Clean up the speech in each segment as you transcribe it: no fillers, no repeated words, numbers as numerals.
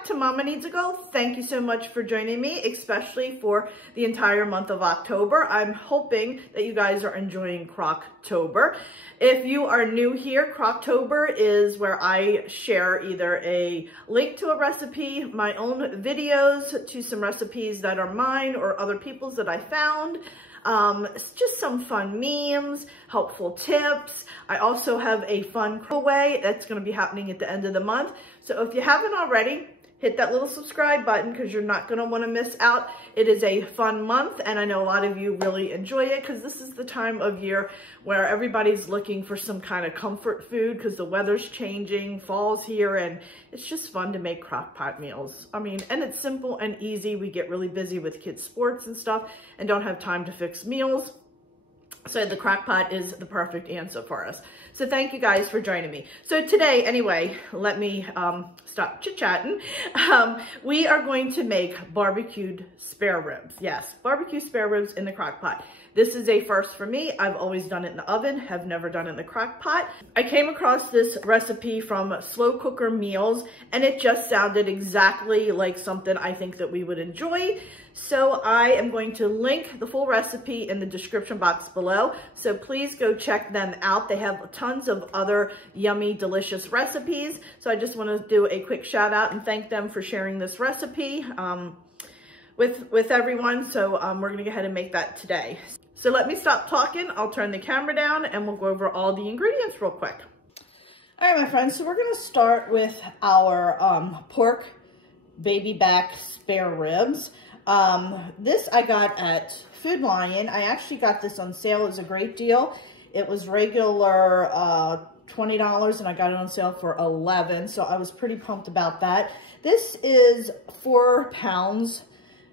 back to Mama Needs a Goal. Thank you so much for joining me, especially for the entire month of October. I'm hoping that you guys are enjoying Crocktober. If you are new here, Crocktober is where I share either a link to a recipe, my own videos to some recipes that are mine or other people's that I found. It's just some fun memes, helpful tips. I also have a fun giveaway that's going to be happening at the end of the month. So if you haven't already, hit that little subscribe button because you're not going to want to miss out. It is a fun month, and I know a lot of you really enjoy it because this is the time of year where everybody's looking for some kind of comfort food because the weather's changing, fall's here, and it's just fun to make crock pot meals. I mean, and it's simple and easy. We get really busy with kids' sports and stuff and don't have time to fix meals. So the crock pot is the perfect answer for us. So thank you guys for joining me. So today, anyway, let me stop chit-chatting. We are going to make barbecued spare ribs. Yes, barbecue spare ribs in the crock pot. This is a first for me. I've always done it in the oven, have never done it in the crock pot. I came across this recipe from Slow Cooker Meals, and it just sounded exactly like something I think that we would enjoy. So I am going to link the full recipe in the description box below. So please go check them out. They have tons of other yummy, delicious recipes. So I just want to do a quick shout out and thank them for sharing this recipe with everyone. So we're going to go ahead and make that today. So let me stop talking. I'll turn the camera down and we'll go over all the ingredients real quick. All right, my friends. So we're going to start with our pork baby back spare ribs. This I got at Food Lion. I actually got this on sale. It was a great deal. It was regular $20 and I got it on sale for $11. So I was pretty pumped about that. This is 4 pounds.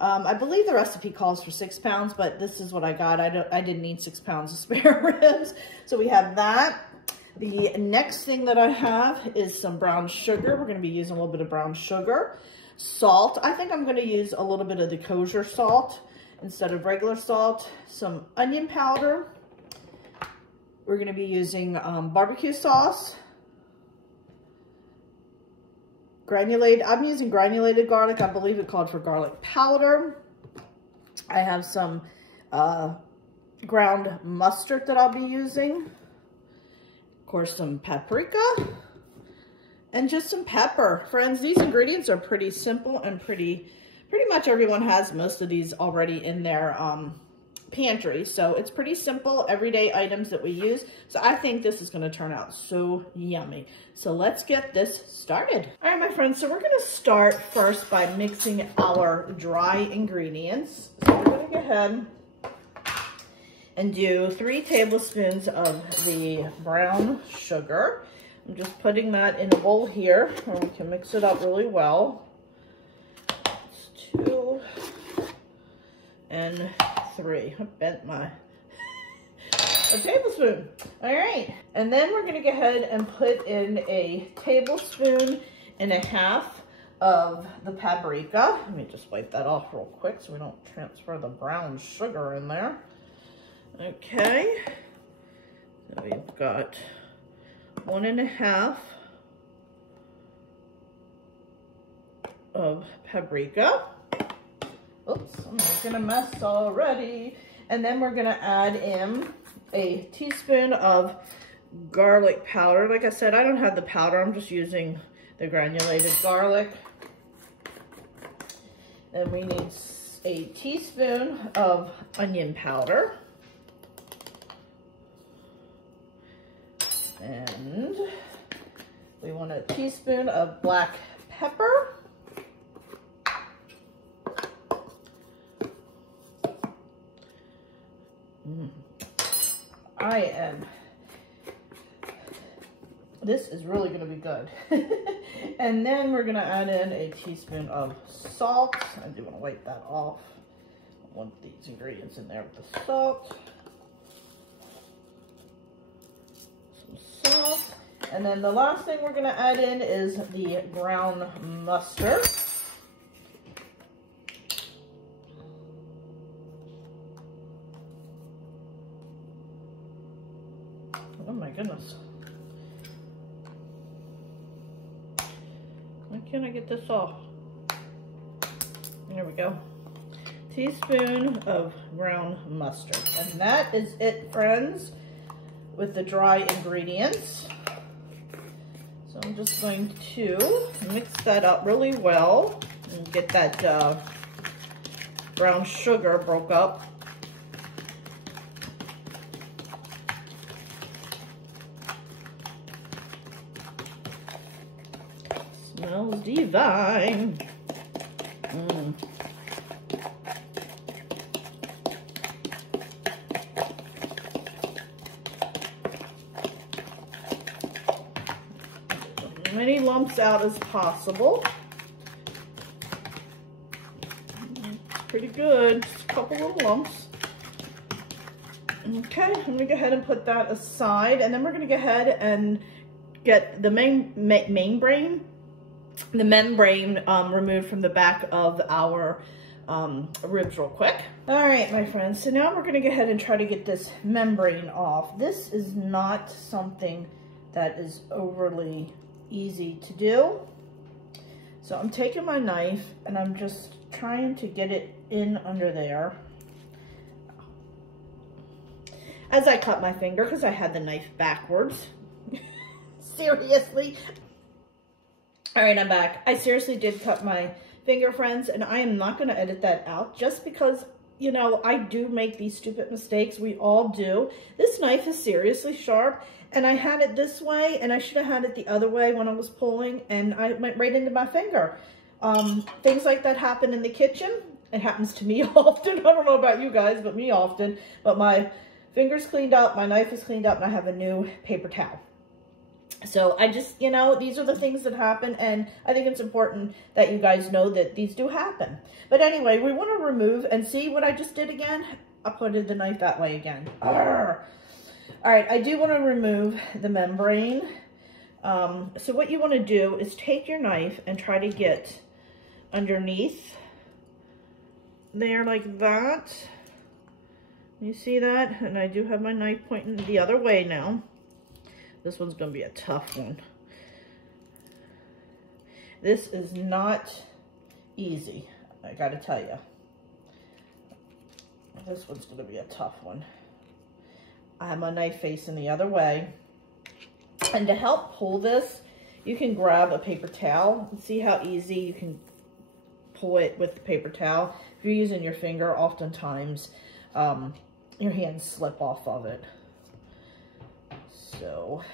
I believe the recipe calls for 6 pounds, but this is what I got. I didn't need 6 pounds of spare ribs. So we have that. The next thing that I have is some brown sugar. We're going to be using a little bit of brown sugar. Salt. I think I'm going to use a little bit of the kosher salt instead of regular salt. Some onion powder. We're going to be using barbecue sauce. Granulated. I'm using granulated garlic. I believe it called for garlic powder. I have some ground mustard that I'll be using. Of course, some paprika. And just some pepper. Friends, these ingredients are pretty simple and pretty much everyone has most of these already in their pantry. So it's pretty simple, everyday items that we use. So I think this is going to turn out so yummy. So let's get this started. All right, my friends, so we're going to start first by mixing our dry ingredients. So we're going to go ahead and do 3 tablespoons of the brown sugar. I'm just putting that in a bowl here where we can mix it up really well. It's 2 and 3. I bent my a tablespoon. All right. And then we're going to go ahead and put in a tablespoon and a half of the paprika. Let me just wipe that off real quick so we don't transfer the brown sugar in there. Okay. So we've got 1 1/2 of paprika. Oops, I'm making a mess already. And then we're gonna add in a teaspoon of garlic powder. Like I said, I don't have the powder, I'm just using the granulated garlic. And we need a teaspoon of onion powder. And we want a teaspoon of black pepper. This is really going to be good. And then we're going to add in a teaspoon of salt. I do want to wipe that off. I want these ingredients in there with the salt. Some salt. And then the last thing we're going to add in is the brown mustard. Oh my goodness. Why can't I get this off? There we go. Teaspoon of ground mustard. And that is it, friends, with the dry ingredients. So I'm just going to mix that up really well and get that brown sugar broke up. Smells divine. As many lumps out as possible. Pretty good, just a couple of lumps. Okay, I'm gonna go ahead and put that aside, and then we're gonna go ahead and get the membrane removed from the back of our ribs real quick. All right, my friends, so now we're gonna go ahead and try to get this membrane off. This is not something that is overly easy to do. So I'm taking my knife and I'm just trying to get it in under there as I cut my finger because I had the knife backwards. Seriously. All right, I'm back. I seriously did cut my finger, friends, and I am not going to edit that out just because, you know, I do make these stupid mistakes. We all do. This knife is seriously sharp, and I had it this way, and I should have had it the other way when I was pulling, and I went right into my finger. Things like that happen in the kitchen. It happens to me often. I don't know about you guys, but me often. But my finger's cleaned up, my knife is cleaned up, and I have a new paper towel. So I just, you know, these are the things that happen, and I think it's important that you guys know that these do happen. But anyway, we want to remove, and see what I just did again? I put the knife that way again. Arrgh. All right, I do want to remove the membrane. So what you want to do is take your knife and try to get underneath there like that. You see that? And I do have my knife pointing the other way now. This one's going to be a tough one. This is not easy, I got to tell you. This one's going to be a tough one. I have my knife facing the other way. And to help pull this, you can grab a paper towel. See how easy you can pull it with the paper towel. If you're using your finger, oftentimes your hands slip off of it. So,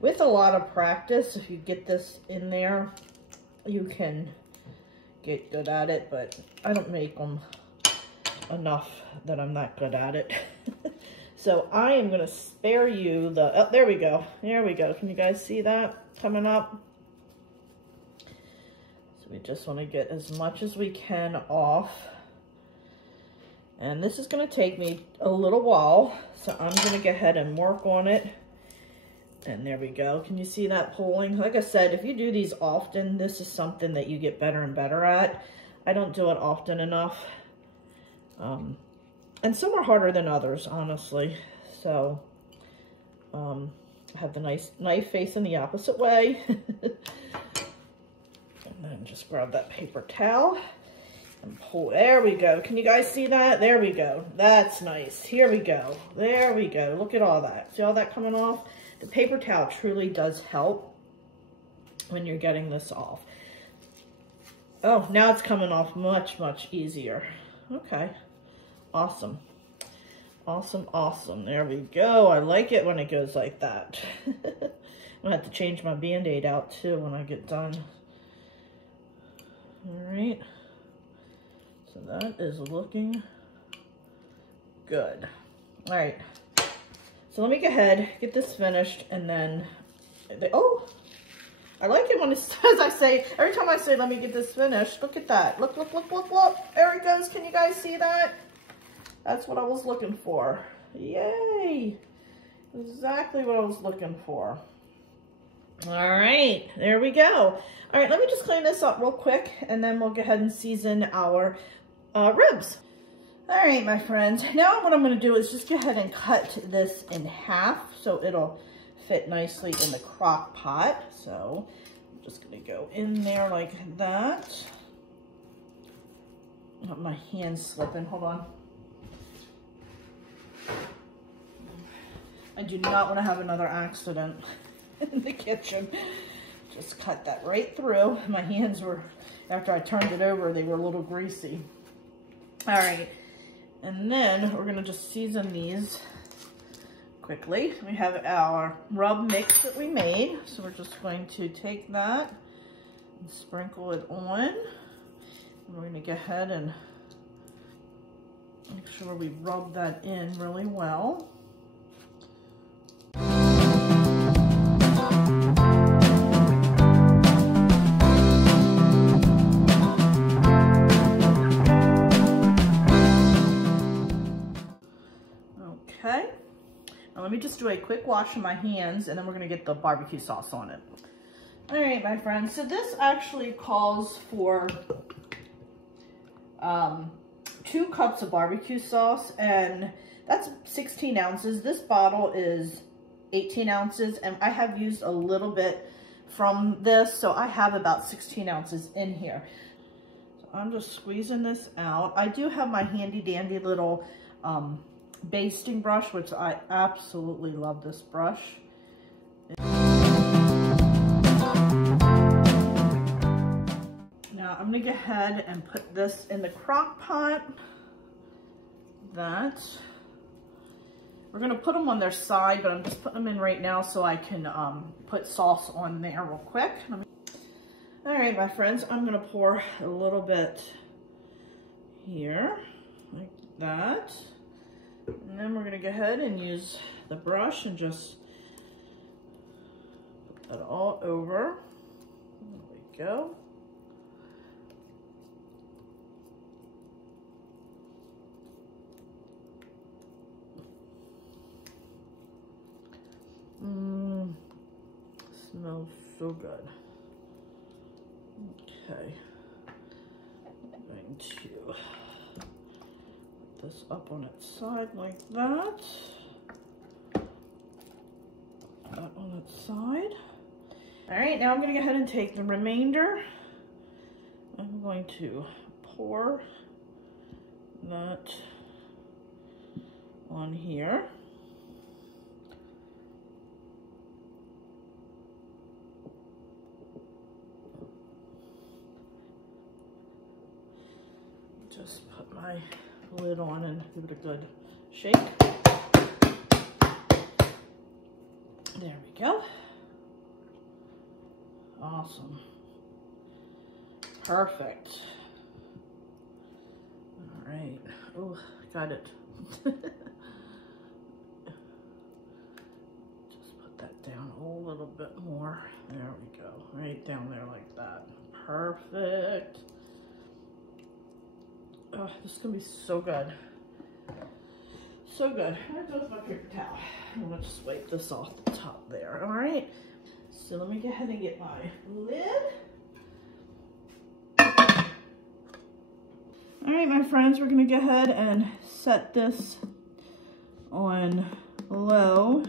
with a lot of practice, if you get this in there, you can get good at it, but I don't make them enough that I'm not good at it. So I am going to spare you the, oh, there we go. There we go. Can you guys see that coming up? So we just want to get as much as we can off. And this is going to take me a little while, so I'm going to go ahead and work on it. And there we go. Can you see that pulling? Like I said, if you do these often, this is something that you get better and better at. I don't do it often enough. And some are harder than others, honestly. So, I have the nice knife facing the opposite way. And then just grab that paper towel and pull. There we go. Can you guys see that? There we go. That's nice. Here we go. There we go. Look at all that. See all that coming off? The paper towel truly does help when you're getting this off. Oh, now it's coming off much, much easier. Okay. Awesome. Awesome, awesome. There we go. I like it when it goes like that. I'm gonna have to change my Band-Aid out too when I get done. All right. So that is looking good. All right. So let me go ahead, get this finished, and then, oh, I like it when it says, I say, every time I say, let me get this finished, look at that. Look, look, look, look, look. There it goes. Can you guys see that? That's what I was looking for. Yay. Exactly what I was looking for. All right, there we go. All right, let me just clean this up real quick, and then we'll go ahead and season our ribs. All right, my friends. Now what I'm going to do is just go ahead and cut this in half so it'll fit nicely in the crock pot. So I'm just going to go in there like that. Got my hands slipping, hold on. I do not want to have another accident in the kitchen. Just cut that right through. My hands were, after I turned it over, they were a little greasy. All right, and then we're gonna just season these quickly. We have our rub mix that we made. So we're just going to take that and sprinkle it on. And we're gonna go ahead and make sure we rub that in really well. Okay, now let me just do a quick wash of my hands and then we're gonna get the barbecue sauce on it. All right, my friends, so this actually calls for 2 cups of barbecue sauce, and that's 16 ounces. This bottle is 18 ounces, and I have used a little bit from this, so I have about 16 ounces in here. So I'm just squeezing this out. I do have my handy dandy little basting brush, which I absolutely love this brush. Now I'm gonna go ahead and put this in the crock pot. We're gonna put them on their side, but I'm just putting them in right now so I can put sauce on there real quick. All right, my friends, I'm gonna pour a little bit here, like that. And then we're gonna go ahead and use the brush and just put that all over. There we go. Smells so good. Okay, I'm going to put this up on its side like that. That on its side. All right, now I'm going to go ahead and take the remainder. I'm going to pour that on here. Just put my lid on and give it a good shake. There we go. Awesome. Perfect. All right. Oh, got it. Just put that down a little bit more. There we go. Right down there like that. Perfect. Oh, this is gonna be so good. So good. Where goes my paper towel? I'm gonna just wipe this off the top there. All right. So let me go ahead and get my lid. All right, my friends, we're gonna go ahead and set this on low.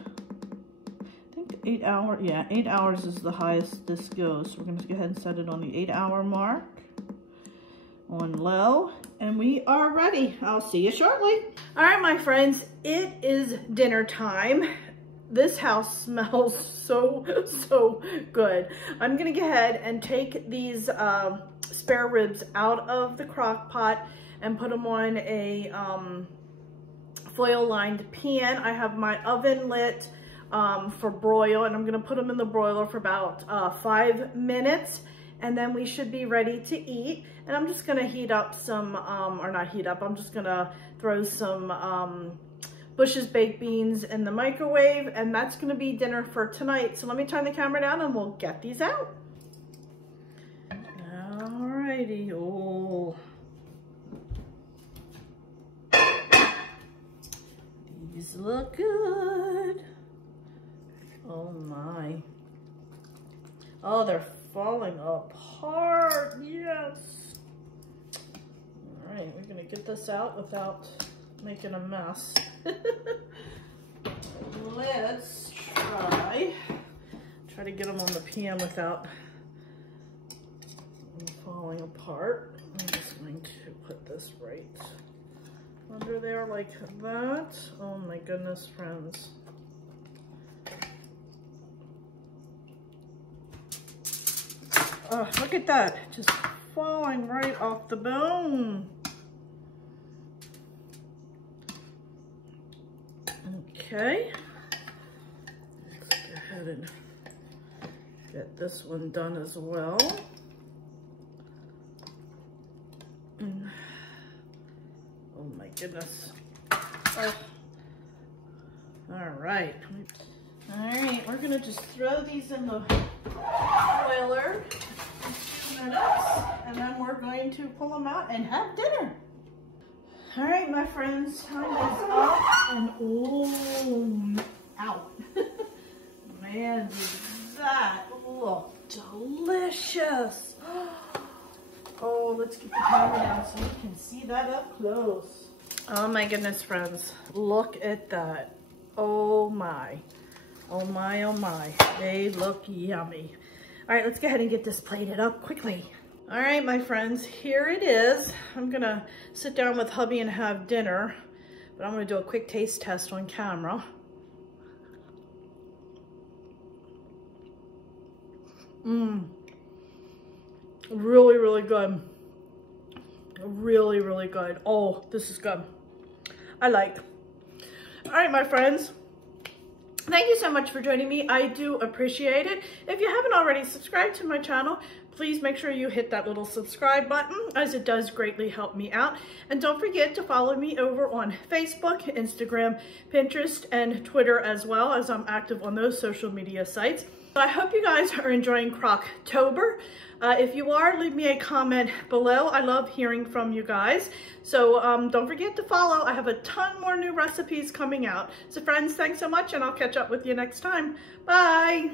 I think 8 hours, yeah, 8 hours is the highest this goes. So we're gonna go ahead and set it on the 8-hour mark on low, and we are ready. I'll see you shortly. All right, my friends, it is dinner time. This house smells so good. I'm gonna go ahead and take these spare ribs out of the crock pot and put them on a foil lined pan. I have my oven lit for broil, and I'm gonna put them in the broiler for about 5 minutes, and then we should be ready to eat. And I'm just gonna heat up some, or not heat up, I'm just gonna throw some Bush's baked beans in the microwave, and that's gonna be dinner for tonight. So let me turn the camera down and we'll get these out. Alrighty, oh. These look good. Oh my. Oh, they're falling apart, yes. All right, we're gonna get this out without making a mess. Let's try to get them on the pan without them falling apart. I'm just going to put this right under there like that. Oh my goodness, friends. Oh, look at that, just falling right off the bone. Okay, let's go ahead and get this one done as well. Oh my goodness. Oh. All right, we're gonna just throw these in the boiler in 2 minutes, and then we're going to pull them out and have dinner. All right, my friends, time is up, and oh, ow. Man, does that look delicious. Oh, let's get the camera down so we can see that up close. Oh my goodness, friends, look at that. Oh my, oh my, oh my, they look yummy. All right, let's go ahead and get this plated up quickly. All right, my friends, here it is. I'm gonna sit down with hubby and have dinner, but I'm gonna do a quick taste test on camera. Really, really good. Really, really good. Oh, this is good. I like. All right, my friends. Thank you so much for joining me. I do appreciate it. If you haven't already subscribed to my channel, please make sure you hit that little subscribe button, as it does greatly help me out. And don't forget to follow me over on Facebook, Instagram, Pinterest, and Twitter as well, as I'm active on those social media sites. I hope you guys are enjoying Crocktober. If you are, leave me a comment below. I love hearing from you guys. So don't forget to follow. I have a ton more new recipes coming out. So friends, thanks so much, and I'll catch up with you next time. Bye.